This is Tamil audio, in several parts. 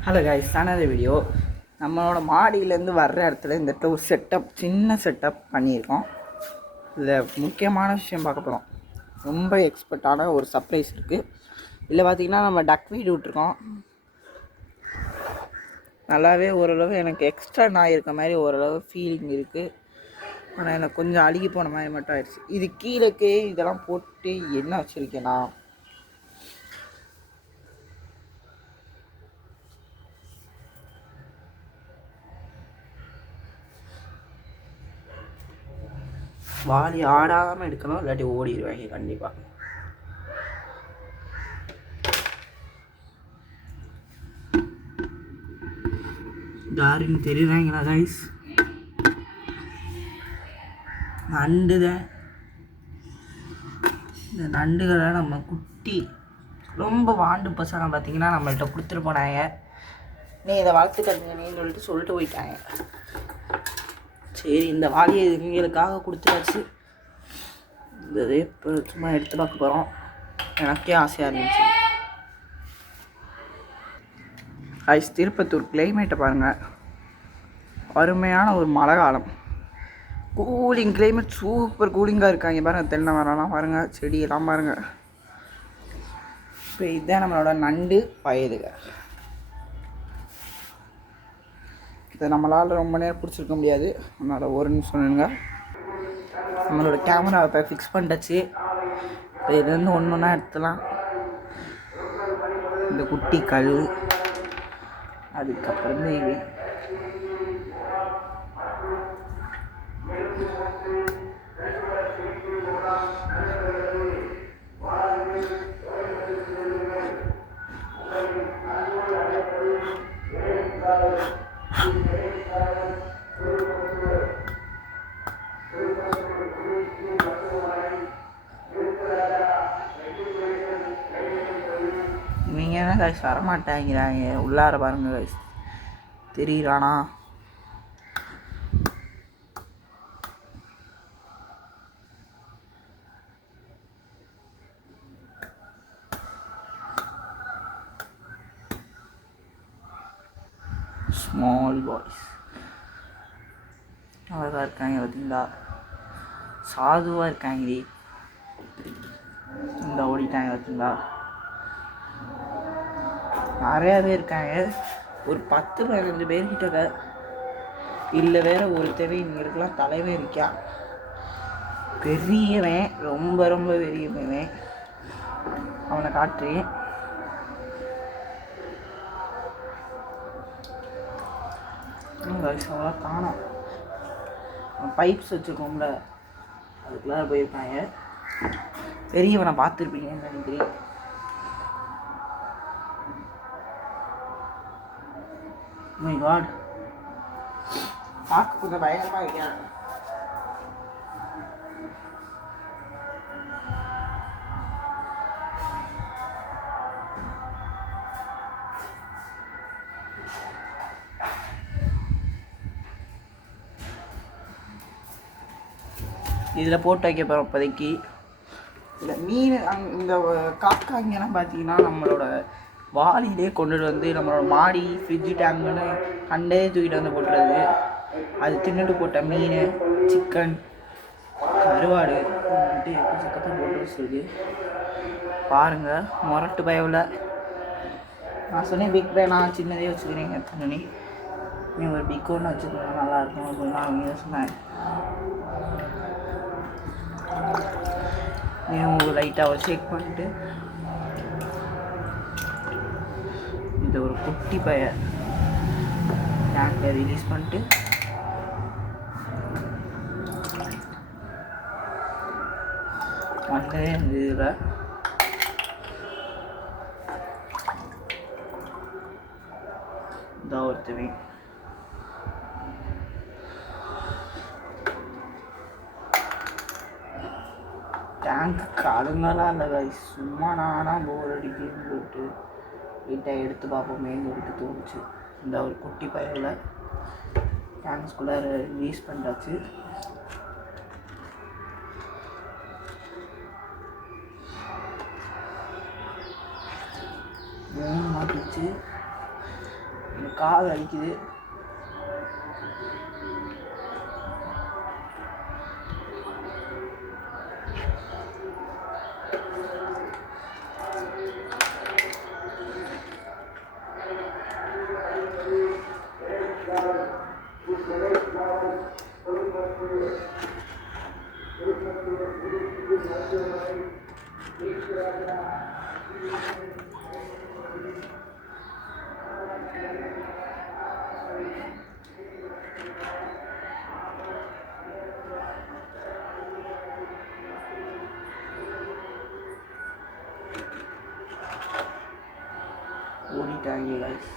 Hello guys, another video. நம்மளோட மாடியிலேருந்து வர்ற இடத்துல இந்த இடத்துல ஒரு சின்ன செட்டப் பண்ணியிருக்கோம். இதில் முக்கியமான விஷயம் பார்க்க போகிறோம். ரொம்ப எக்ஸ்பெக்டான ஒரு சர்ப்ரைஸ் இருக்குது. இதில் பார்த்திங்கன்னா நம்ம டக் வீடு விட்டுருக்கோம். நல்லாவே ஓரளவு எனக்கு எக்ஸ்ட்ரா நாய் இருக்க மாதிரி ஓரளவு ஃபீலிங் இருக்குது. ஆனால் எனக்கு கொஞ்சம் அழுகி போன மாதிரி மட்டும் ஆயிடுச்சு. இது கீழே இதெல்லாம் போட்டு என்ன வச்சுருக்கேன்னா, வாலி ஆடாமல் எடுக்கணும், இல்லாட்டி ஓடிடுவாங்க கண்டிப்பாக. யாருன்னு தெரியுறாங்களா கைஸ்? நண்டு தான். இந்த நண்டுகளை நம்ம குட்டி ரொம்ப வாண்டு பசங்க பார்த்திங்கன்னா நம்மள்கிட்ட கொடுத்துட்டு போனாங்க. நீ இதை வளர்த்துக்கணுங்கன்னு சொல்லிட்டு போயிட்டாங்க. சரி, இந்த வாலியை இவங்களுக்காக கொடுத்தாச்சு. இந்த இப்போ சும்மா எடுத்து பார்க்க போகிறோம். எனக்கே ஆசையாக இருந்துச்சு. ஐஸ் திருப்பத்தூர் கிளைமேட்டை பாருங்கள். அருமையான ஒரு மழை காலம், கூலிங் கிளைமேட், சூப்பர் கூலிங்காக இருக்காங்க பாருங்கள். தென்னை மரம்லாம் பாருங்கள், செடியெல்லாம் பாருங்கள். இப்போ இதுதான் நம்மளோட நண்டு வயதுக. இதை நம்மளால் ரொம்ப நேரம் பிடிச்சிருக்க முடியாது, அதனால் ஒரு நிமிஷம் நம்மளோட கேமராவை இப்போ ஃபிக்ஸ் பண்ணிட்டாச்சு. இப்போ இதுலேருந்து ஒன்று ஒன்றா எடுத்துலாம். இந்த குட்டி கல், அதுக்கப்புறம் இது இவங்க தான் கைஸ் வரமாட்டாங்கிறாங்க. உள்ளார பாருங்க கைஸ், தெரியுறானா? ஸ்மால் பாய்ஸ் அழகாக இருக்காங்க பார்த்தீங்களா? சாதுவாக இருக்காங்க. இந்த ஓடிட்டாங்க பார்த்தீங்களா? நிறையா பேர் இருக்காங்க, ஒரு 10-15 பேர்கிட்ட. இல்லை வேற ஒருத்தவே இவங்களுக்கெல்லாம் தலைவே இருக்கா. பெரியவன், ரொம்ப ரொம்ப பெரியவன். அவனை காட்டுறேன். அவெல்லாம் காணோம். பைப்ஸ் வச்சுருக்கோம்ல, அதுக்குள்ளார போயிருக்காங்க. பெரியவனை பார்த்துருப்பீங்கன்னு நினைக்கிறேன். மை காட், பார்க்க கொஞ்சம் பயங்கரமாக இருக்கேன். இதில் போட்டு வைக்க போகிறோம் இப்போதைக்கு. இந்த மீன் இந்த காக்காங்கெல்லாம் பார்த்தீங்கன்னா நம்மளோட வாலியிலே கொண்டுட்டு வந்து நம்மளோட மாடி ஃப்ரிட்ஜு டேங்குன்னு கண்டே தூக்கிட்டு வந்து போட்டுறது. அது தின்னுட்டு போட்ட மீன், சிக்கன், கருவாடு வந்துட்டு எக்கச்சக்கத்தை போட்டு வச்சுருக்கு பாருங்கள். முரட்டு பயவில் நான் சொன்னேன் பிக் பே, நான் சின்னதே வச்சுக்கிறேங்க தண்ணி, நீ ஒரு பிக் ஒன்று வச்சுக்கோங்க நல்லாயிருக்கும் அப்படின்னு அவங்க சொன்னாங்க. நீ உங்களுக்கு லைட்டாக செக் பண்ணிட்டு இந்த ஒரு குட்டி பைய டேங்கை ரிலீஸ் பண்ணிட்டு வந்தே இந்த இதில் இதாக ஒருத்தவே டேங்க்கு கடுங்கலாம் இல்லை கைஸ், சும்மா நானாக போர் அடிக்குன்னு சொல்லிட்டு வீட்டை எடுத்து பார்ப்போமேன்னு சொல்லிட்டு தோணுச்சு. இந்த ஒரு குட்டி பையில் டேங்க்ஸ்குள்ளே ரிலீஸ் பண்ணிட்டாச்சு. மாட்டிச்சு. கால் வலிக்குது. ஓடிட்டாங்க கைஸ்.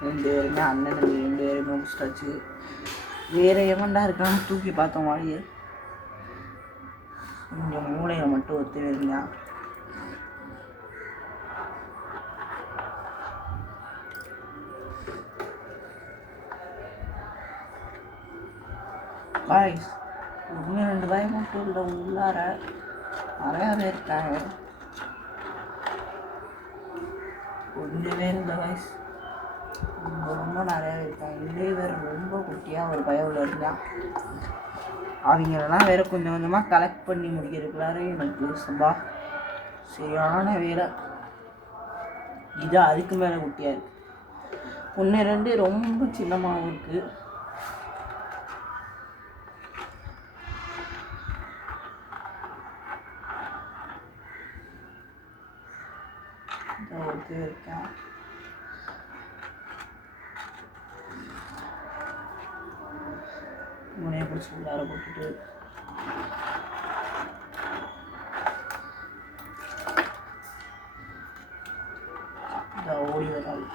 2 பேருமே அண்ணன் 2 பேருமே முடிச்சிட்டாச்சு. வேறு எவன்டா இருக்கான்னு தூக்கி பார்த்தோம் வாழியே. கொஞ்சம் மூளையை மட்டும் ஒத்துருங்க. பாய்ஸ் 1-2 பாய் மட்டும் இல்லை, உள்ளார நிறையா பேர் இருக்காங்க. கொஞ்சம் பேர் இல்லை பாய்ஸ், ரொம்ப நிறையா இருக்காங்க. இதே வேறு ரொம்ப குட்டியாக ஒரு பயம் இருந்தான். அவங்களெல்லாம் வேறு கொஞ்சம் கொஞ்சமாக கலெக்ட் பண்ணி முடிக்கிறதுக்குள்ளாரே எனக்கு சம்பா சரியான வேலை. இது அதுக்கு மேலே குட்டியாக இருக்குது. 1-2 ரொம்ப சின்னமாகவும் இருக்குது. ஒருத்தர் இருக்கேன். முனையை பிடிச்சி உள்ளார போட்டுட்டு ஓடி வராது.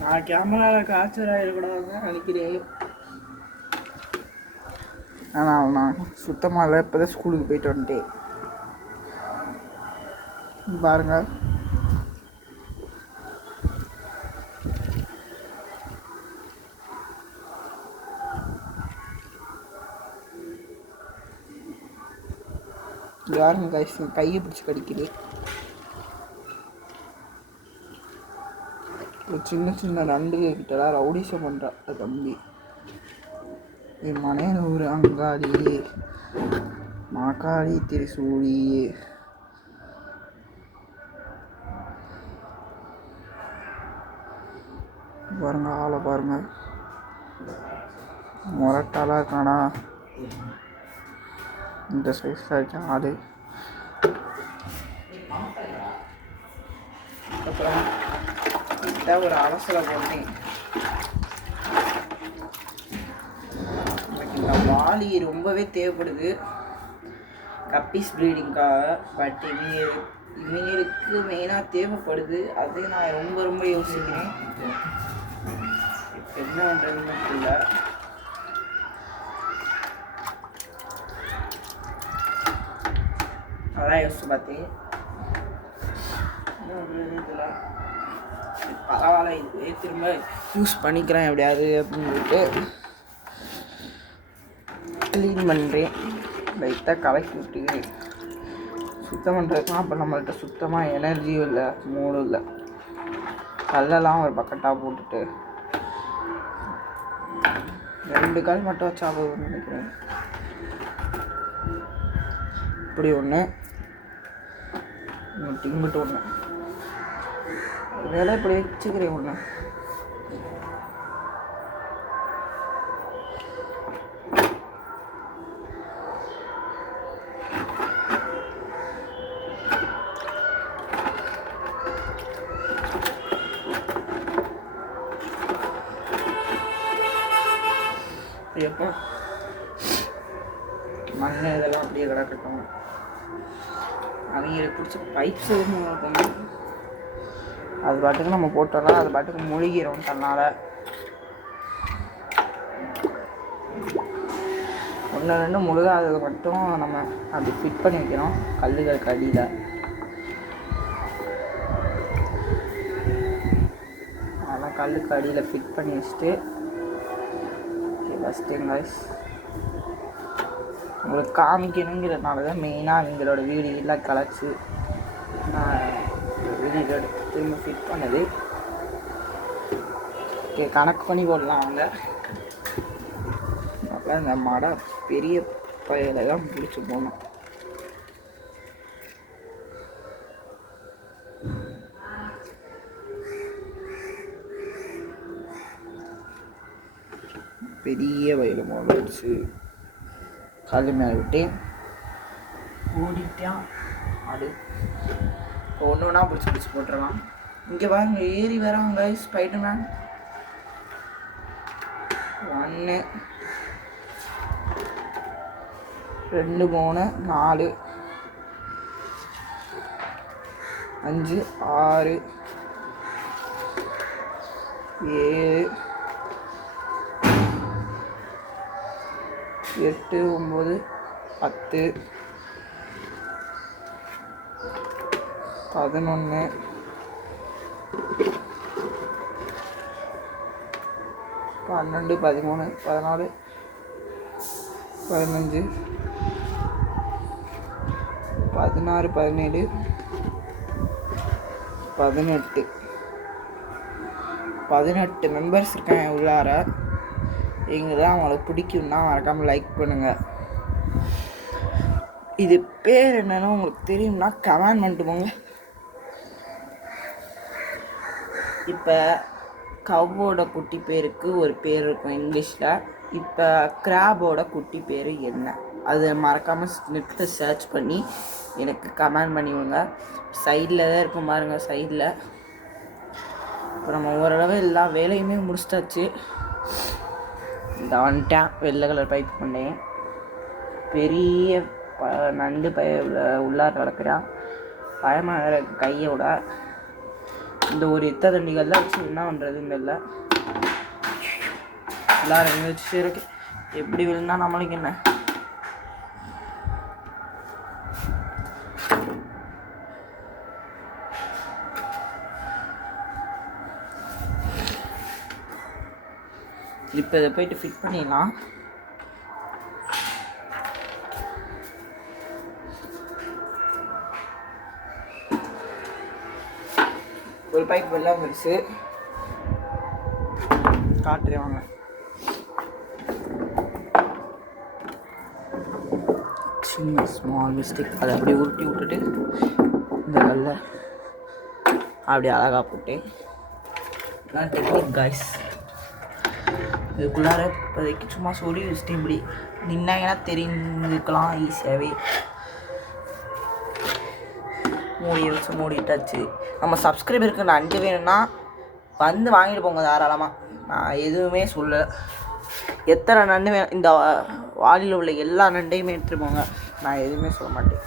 நான் கேமராவில் காய்ச்சல் ஆகிடக்கூடாதுன்னு நினைக்கிறேன். ஆனால் நான் சுத்தமாக இல்லை, இப்போ தான் ஸ்கூலுக்கு போயிட்டு வந்துட்டேன். பாருங்க யாருங்க கைஸ் கையை பிடிச்சி கடிக்கிறேன். சின்ன சின்ன நண்டுகள் கிட்டலாம் ரவுடிசம் பண்ணுறா தம்பி. என் மனையில் ஒரு அங்காடி மாக்காளி திரிசூலி. பாருங்க ஆளை பாருங்க, முரட்டாலாம் இருக்கானா. இந்த சைஸில் இருக்க ஆடு. அப்புறம் ஒரு அவசரம் போட்டேன். எனக்கு இந்த வாளி ரொம்பவே தேவைப்படுது கப்பீஸ் ப்ரீடிங்காக. பட் இவங்களுக்கு மெயினாக தேவைப்படுது. அது நான் ரொம்ப ரொம்ப யோசிக்கிறேன். இப்போ என்ன பண்ணுறதுன்னு இல்லை. அதான் யோசிச்சு பார்த்தேன். இதில் பரவாயில்ல, இதுவே திரும்ப யூஸ் பண்ணிக்கிறேன் எப்படியாது அப்படின்னு சொல்லிட்டு க்ளீன் பண்ணுறேன். லைட்டாக கலக்கி விட்டுக்கிறேன். சுத்தம் பண்ணுறதுக்குலாம் அப்போ நம்மள்கிட்ட சுத்தமாக எனர்ஜியும் இல்லை, மூடும் இல்லை. கல்லெல்லாம் ஒரு பக்கெட்டாக போட்டுட்டு 2 கால் மட்டும் வச்சா போதும்னு நினைக்கிறேன். இப்படி ஒன்று, டிங்கிட்டு ஒன்று வேலை இப்படி வச்சுக்கிறேன் ஒன்று. எப்போ மண் இதெல்லாம் அப்படியே கிடக்கட்டும். அவங்களுக்கு பிடிச்ச பைப்ஸ் எதுவும் இருக்கணும். அது பாட்டுக்கு நம்ம போட்டோம்னா அது பாட்டுக்கு முழுகிடும் தன்னால். 1-2 முழுகாதது மட்டும் நம்ம அப்படி ஃபிட் பண்ணி வைக்கிறோம் கல்லுகளுக்கு அடியில். அதெல்லாம் கல்லுக்கு அடியில் ஃபிட் பண்ணி வச்சுட்டு ஃபஸ்ட் டைம் கைஸ் உங்களுக்கு காமிக்கணுங்கிறதுனால தான் மெயினாக அவங்களோட வீடியோலாம் கலைச்சி நான் வீடியோ எடுத்து திரும்ப ஃபிட் பண்ணது. ஓகே, கணக்கு பண்ணி போடலாம் அவங்க. அப்போ இந்த மடை பெரிய பயில தான் பிடிச்சி போகணும். பெரிய வயல் மோளை வச்சு காலி மேலே விட்டு ஓடிட்டான். ஆடு ஒன்று ஒன்றா பிடிச்சி போட்டுடலாம். இங்கே பாருங்க ஏறி வராங்க ஸ்பைடர்மேன். 1 2 3 4 5 6 7 8 9 10 11 12 13 14 15 16 17 18 மெம்பர்ஸ் இருக்கேன் உள்ளார. எங்களுக்கு தான் அவங்களுக்கு பிடிக்கும்னா மறக்காமல் லைக் பண்ணுங்கள். இது பேர் என்னன்னு உங்களுக்கு தெரியும்னா கமெண்ட் பண்ணிட்டு போங்க. இப்போ கவ்வோட குட்டி பேருக்கு ஒரு பேர் இருக்கும் இங்கிலீஷில். இப்போ கிராபோட குட்டி பேர் என்ன, அதை மறக்காமல் நெட்டில் சர்ச் பண்ணி எனக்கு கமெண்ட் பண்ணிவிடுங்க. சைடில் தான் இருக்கும் பாருங்கள், சைடில். இப்போ நம்ம ஓரளவு எல்லா வேலையுமே முடிச்சிட்டாச்சு. இந்த வந்துட்டேன் வெள்ளை கலர் பைப் பண்ணேன். பெரிய நண்டு உள்ளார கிடக்குறான். பயமாக கையோட இந்த ஒரு இத்த தண்டிகள்லாம் வச்சு என்ன பண்ணுறதுன்னு இல்லை. எல்லாரும் வச்சு இருக்கு. எப்படி விழுந்தா நம்மளுக்கு என்ன. இப்போ இதை போயிட்டு ஃபிட் பண்ணிடலாம். ஒரு பைப் வெள்ளம் வந்துருச்சு, காட்டுறேன் வாங்க. சின்ன ஸ்மால் மிஸ்டேக், அதை அப்படியே உருட்டி விட்டுட்டு இந்த வெள்ளை அப்படியே அழகாக போட்டேன். இதான் டெக்னிக் காய்ஸ். இதுக்குள்ளார இப்போதைக்கு சும்மா சொல்லி வச்சுட்டு இப்படி நின்னாங்கன்னா தெரிஞ்சுக்கலாம் ஈஸியாகவே. மூடியை வச்சு மூடிட்டாச்சு. நம்ம சப்ஸ்கிரைபருக்கு நண்டு வேணும்னா வந்து வாங்கிட்டு போங்க தாராளமாக. நான் எதுவுமே சொல்ல. எத்தனை நண்டு வேணும், இந்த வாலியில் உள்ள எல்லா நண்டையுமே எடுத்துகிட்டு போங்க. நான் எதுவுமே சொல்ல மாட்டேன்.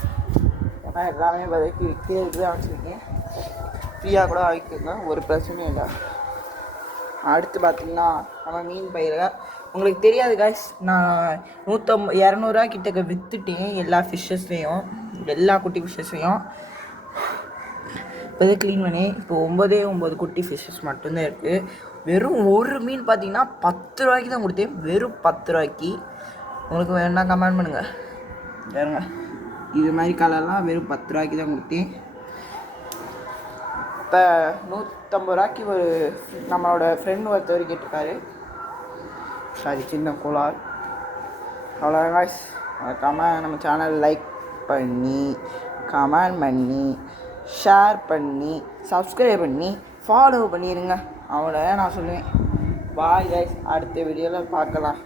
ஏன்னா எல்லாமே இப்போதைக்கு விற்கிறதுக்கு தான் வச்சுருக்கேன். ஃப்ரீயாக கூட வாங்கிக்கோங்க, ஒரு பிரச்சனையும் இல்லை. அடுத்து பார்த்திங்கன்னா நம்ம மீன் பயிரை உங்களுக்கு தெரியாது காய்ஸ். நான் 200 கிட்டக்க விற்றுட்டேன் எல்லா ஃபிஷ்ஷஸ்லேயும், எல்லா குட்டி ஃபிஷ்ஷஸையும். இப்போதே க்ளீன் பண்ணி இப்போ 9 குட்டி ஃபிஷ்ஷஸ் மட்டும்தான் இருக்குது. வெறும் ஒரு மீன் பார்த்திங்கன்னா 10 ரூபாய்க்கு தான் கொடுத்தேன். வெறும் 10 ரூபாய்க்கு. உங்களுக்கு வேணா கமெண்ட் பண்ணுங்கள். வேறுங்க இது மாதிரி கலர்லாம் வெறும் 10 ரூபாய்க்கு தான் கொடுத்தேன். இப்போ 150 ரூபாய்க்கு ஒரு நம்மளோட ஃப்ரெண்ட் ஒருத்தவர் கேட்டிருக்காரு. சாரி, சின்ன கோளார். அவ்வளோ காய்ஸ். மறக்காமல் நம்ம சேனல் லைக் பண்ணி கமெண்ட் பண்ணி ஷேர் பண்ணி சப்ஸ்கிரைப் பண்ணி ஃபாலோ பண்ணிடுங்க. அவ்வளோ நான் சொல்லுவேன். பாய் கைஸ், அடுத்த வீடியோவில் பார்க்கலாம்.